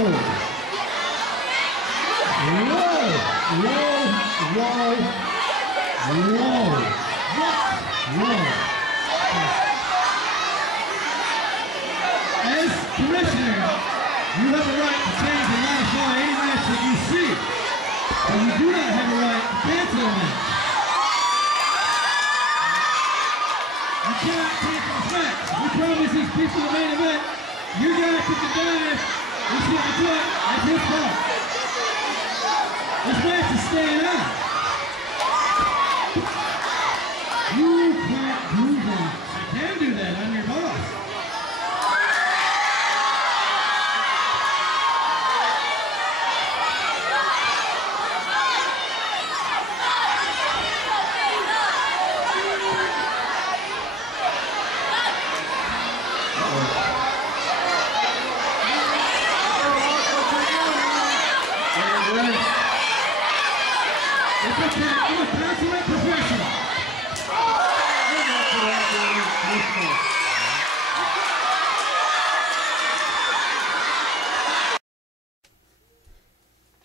As commissioner, you have a right to change the last law any match that you see. But you do not have a right to cancel a match. You cannot cancel a match. We promise these people the main event. You guys put the dive. We see the foot. That's his fault. This match is staying on. You can't do that. I can do that. I'm your boss. I'm a consummate professional.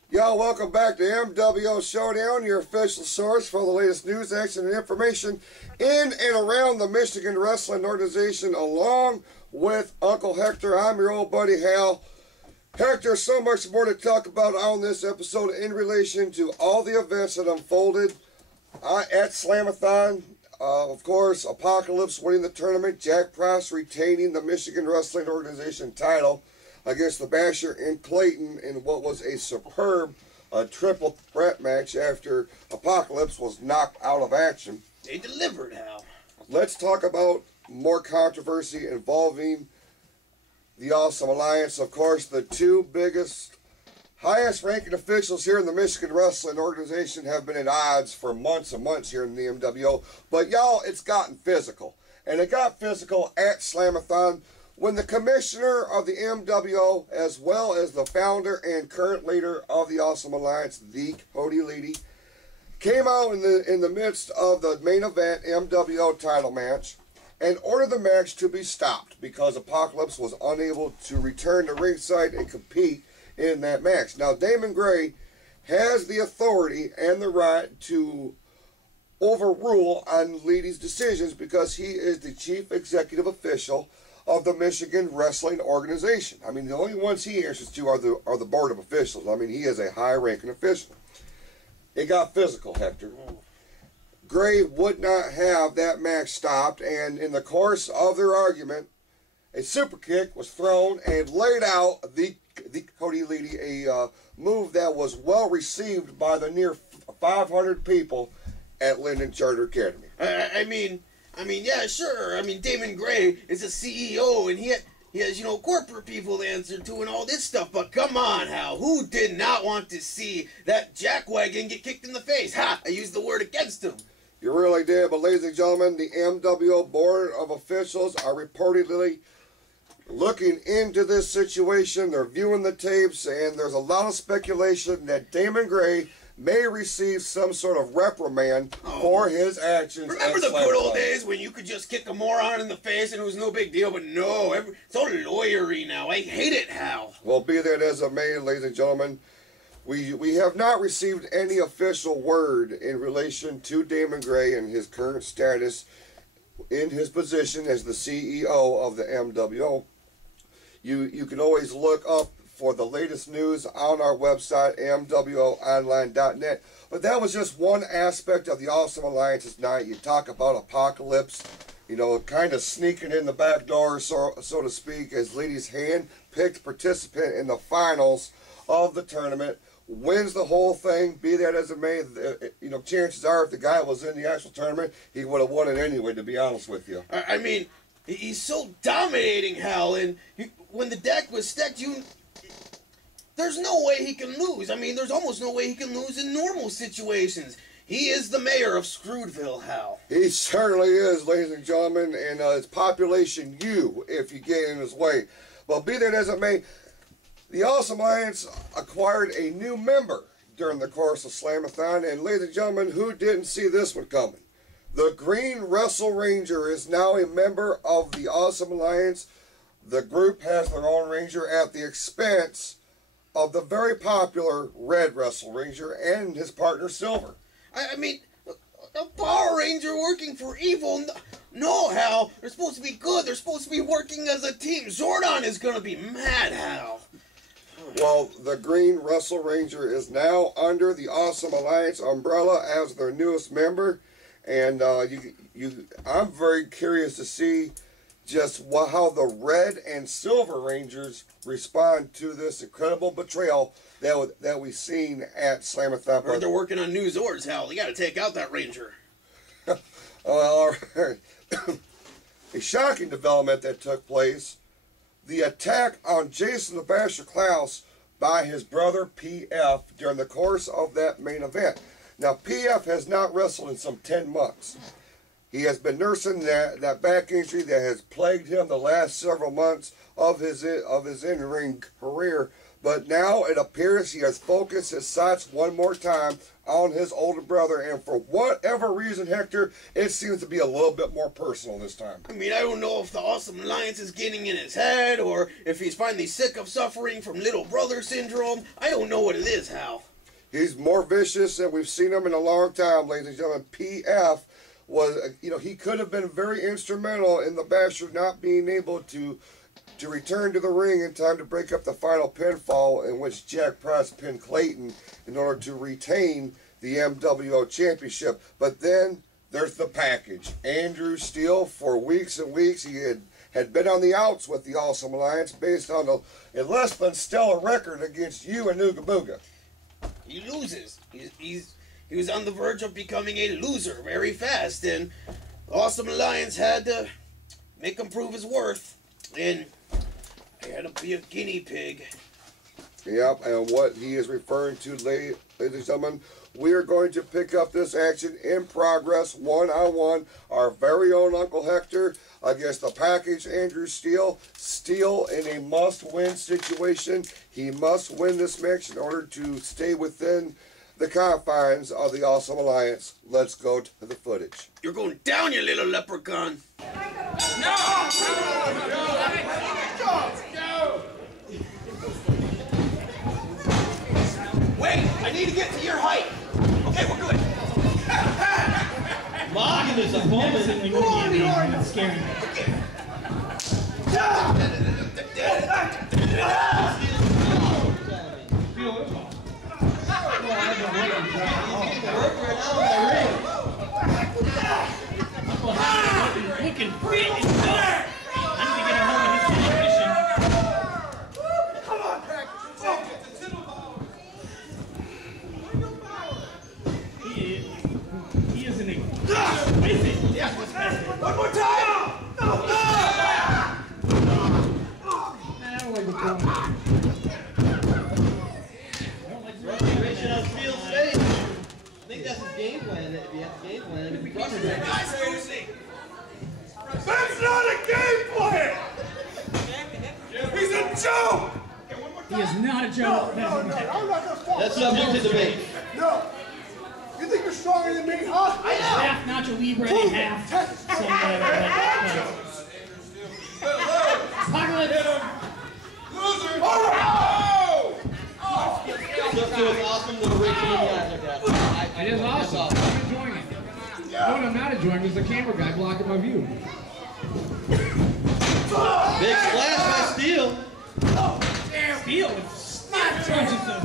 Y'all, welcome back to MWO Showdown, your official source for the latest news, action, and information in and around the Michigan Wrestling Organization, along with Uncle Hector. I'm your old buddy Hal. Hector, so much more to talk about on this episode in relation to all the events that unfolded at Slamathon. Of course, Apocalypse winning the tournament, Jack Price retaining the Michigan Wrestling Organization title against the Basher in Clayton in what was a superb triple threat match after Apocalypse was knocked out of action. They delivered, Hal. Let's talk about more controversy involving the Awesome Alliance. Of course, the two biggest, highest-ranking officials here in the Michigan Wrestling Organization have been at odds for months and months here in the MWO. But, y'all, it's gotten physical. And it got physical at Slamathon when the commissioner of the MWO, as well as the founder and current leader of the Awesome Alliance, the Cody Lady, came out in the midst of the main event MWO title match and ordered the match to be stopped because Apocalypse was unable to return to ringside and compete in that match. Now, Damon Gray has the authority and the right to overrule on Leady's decisions because he is the chief executive official of the Michigan Wrestling Organization. I mean, the only ones he answers to are the board of officials. I mean, he is a high-ranking official. It got physical, Hector. Gray would not have that match stopped, and in the course of their argument, a super kick was thrown and laid out the Cody Lady, a move that was well received by the near 500 people at Linden Charter Academy. I mean, yeah, sure. I mean, Damon Gray is a CEO, and he has, you know, corporate people to answer to and all this stuff. But come on, Hal, who did not want to see that jackwagon get kicked in the face? Ha! I used the word against him. You really did, but ladies and gentlemen, the MWO Board of Officials are reportedly looking into this situation. They're viewing the tapes, and there's a lot of speculation that Damon Gray may receive some sort of reprimand for his actions. Remember the good old days when you could just kick a moron in the face and it was no big deal? But no, it's all lawyery now. I hate it, Hal. Well, be that as it may, ladies and gentlemen, we have not received any official word in relation to Damon Gray and his current status in his position as the CEO of the MWO. You can always look up for the latest news on our website, MWOonline.net. But that was just one aspect of the Awesome Alliance's night. You talk about Apocalypse, you know, kind of sneaking in the back door, so to speak, as Leady's hand-picked participant in the finals of the tournament, wins the whole thing. Be that as it may, you know, chances are if the guy was in the actual tournament, he would have won it anyway, to be honest with you. I mean, he's so dominating, Hal, and when the deck was stacked, there's no way he can lose. I mean, there's almost no way he can lose in normal situations. He is the mayor of Scroodville, Hal. He certainly is, ladies and gentlemen, and it's population U if you get in his way. But be that as it may, the Awesome Alliance acquired a new member during the course of Slamathon, and ladies and gentlemen, who didn't see this one coming? The Green Wrestle Ranger is now a member of the Awesome Alliance. The group has their own Ranger at the expense of the very popular Red Wrestle Ranger and his partner Silver. I mean, a Power Ranger working for evil? No, Hal. They're supposed to be good. They're supposed to be working as a team. Zordon is going to be mad, Hal. Well, the Green Wrestle Ranger is now under the Awesome Alliance umbrella as their newest member. And I'm very curious to see just how the Red and Silver Rangers respond to this incredible betrayal that we've seen at Slamathon. Or they're working on new Zords, Hal. They got to take out that Ranger. Well, a shocking development that took place: the attack on Jason the Basher Klaus by his brother PF during the course of that main event. Now, PF has not wrestled in some 10 months. He has been nursing that back injury that has plagued him the last several months of his in-ring career. But now it appears he has focused his sights one more time on his older brother. And for whatever reason, Hector, it seems to be a little bit more personal this time. I mean, I don't know if the Awesome Alliance is getting in his head or if he's finally sick of suffering from little brother syndrome. I don't know what it is, Hal. He's more vicious than we've seen him in a long time, ladies and gentlemen. PF was, he could have been very instrumental in the Basher not being able to return to the ring in time to break up the final pinfall in which Jack Price pinned Clayton in order to retain the MWO Championship. But then there's the package. Andrew Steele, for weeks and weeks, he had been on the outs with the Awesome Alliance based on a less than stellar record against you and Ooga Booga. He loses. He was on the verge of becoming a loser very fast, and the Awesome Alliance had to make him prove his worth, and he had to be a guinea pig. Yep, and what he is referring to, ladies and gentlemen, we are going to pick up this action in progress, one-on-one. Our very own Uncle Hector against the package, Andrew Steele. Steele in a must-win situation. He must win this match in order to stay within the confines of the Awesome Alliance. Let's go to the footage. You're going down, you little leprechaun. No! Wait, I need to get to your height. Okay, we're good. Logan is a moment in the movie. It's scary. Looking fit and good. I need to get a hold of his situation. Come on, Pack. He is an exquisite. One more time. No. I don't like the phone. Ration on Steele's face. I think that's his game plan. If he has a game plan, That's not a game plan. He's a joke. He is not a joke. No, I'm not gonna fall. that's subject to debate. No. You think you're stronger than me, huh? I Half Nacho Libre and half some Apocalypse. Loser. Oh! So it's awesome to reach in the eyes like that. It is awesome. I'm enjoying it. What I'm not enjoying is the camera guy blocking my view. Big splash by Steele. Steele with smart punches though.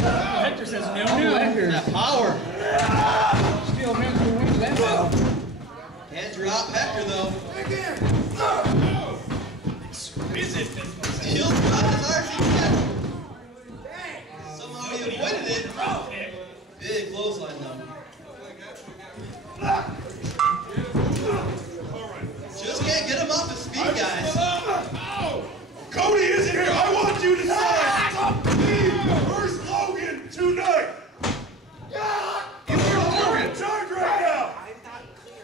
Hector says no. That power. Steele man for wins that battle. Can't drop Hector though. Exquisite business. Steele dropped his RC. Somehow he avoided it. Big clothesline though. Just can't get him off his feet, guys. Cody isn't here. I want you to say, where's Logan tonight? You're Logan. Charge right now.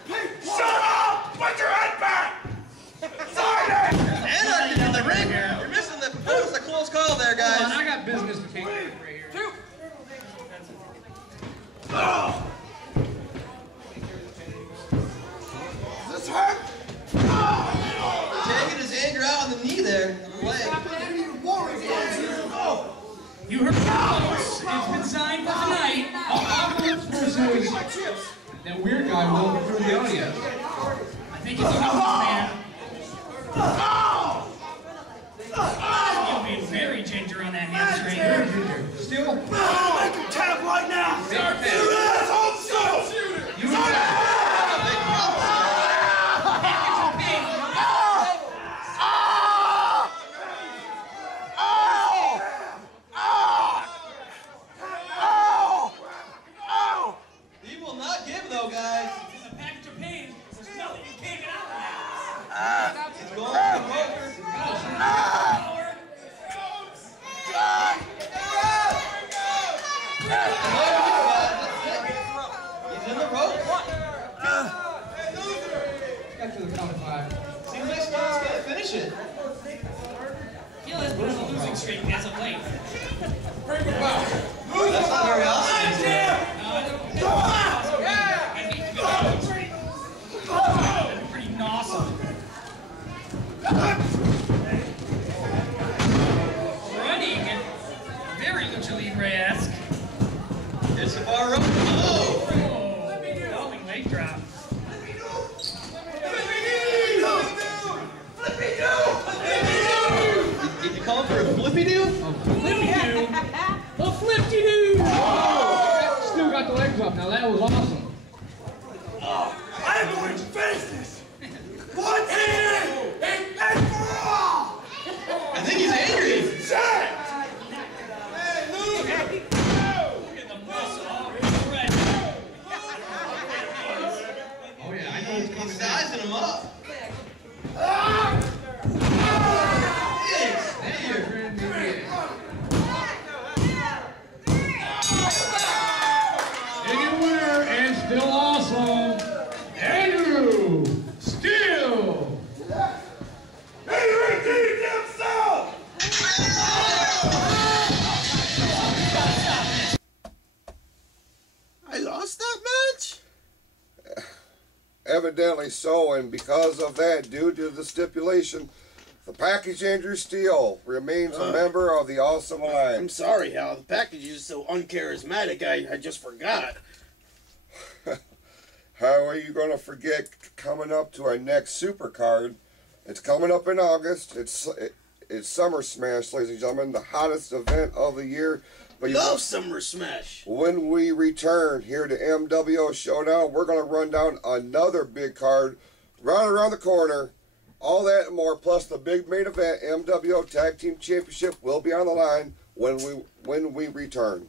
Hey, shut up! Put your head back. Sign it. Anarchy in the ring. You're missing the. That was a close call there, Hold on, guys. I got business to take care of right here. Does this hurt? Taking his anger out on the knee there. On the leg. You heard folks. It's been signed for tonight. Versus that weird guy walking through the audience. I think it's a businessman. You're being very ginger on that hamstring. Still? Make him tap right now! You asshole! You He will not give though, guys. It's a package of pain. There's nothing you can't get out of that. He's going for the poker. Power. He's in the rope. Got to the count of 5. Seems like Scott's gonna finish it. Hill has been on a losing streak as of late. That's not very awesome. I hate to be on a losing streak. That'd be pretty awesome. Running, very Lucha Libre-esque. Here's the bar rope. Oh! Falling leg drop. Did you call for a flippy-doo? Flippy-doo. A flip-de-doo. Still got the legs up. Now that was awesome. I'm going to finish this! Once and for all! I think he's angry. Shut! Look at the muscle already. Oh yeah, I know it's coming He's down. sizing him up. And your winner, and still awesome, Andrew Steele. He redeemed himself! I lost that match? Evidently so, and because of that, due to the stipulation, the package Andrew Steele remains a member of the Awesome I'm Alliance. sorry, Hal. The package is so uncharismatic, I just forgot. How are you going to forget coming up to our next super card? It's coming up in August. It's Summer Smash, ladies and gentlemen, the hottest event of the year. But you Love know, Summer Smash. when we return here to MWO Showdown, we're going to run down another big card right around the corner. All that and more, plus the big main event, MWO Tag Team Championship, will be on the line when we return.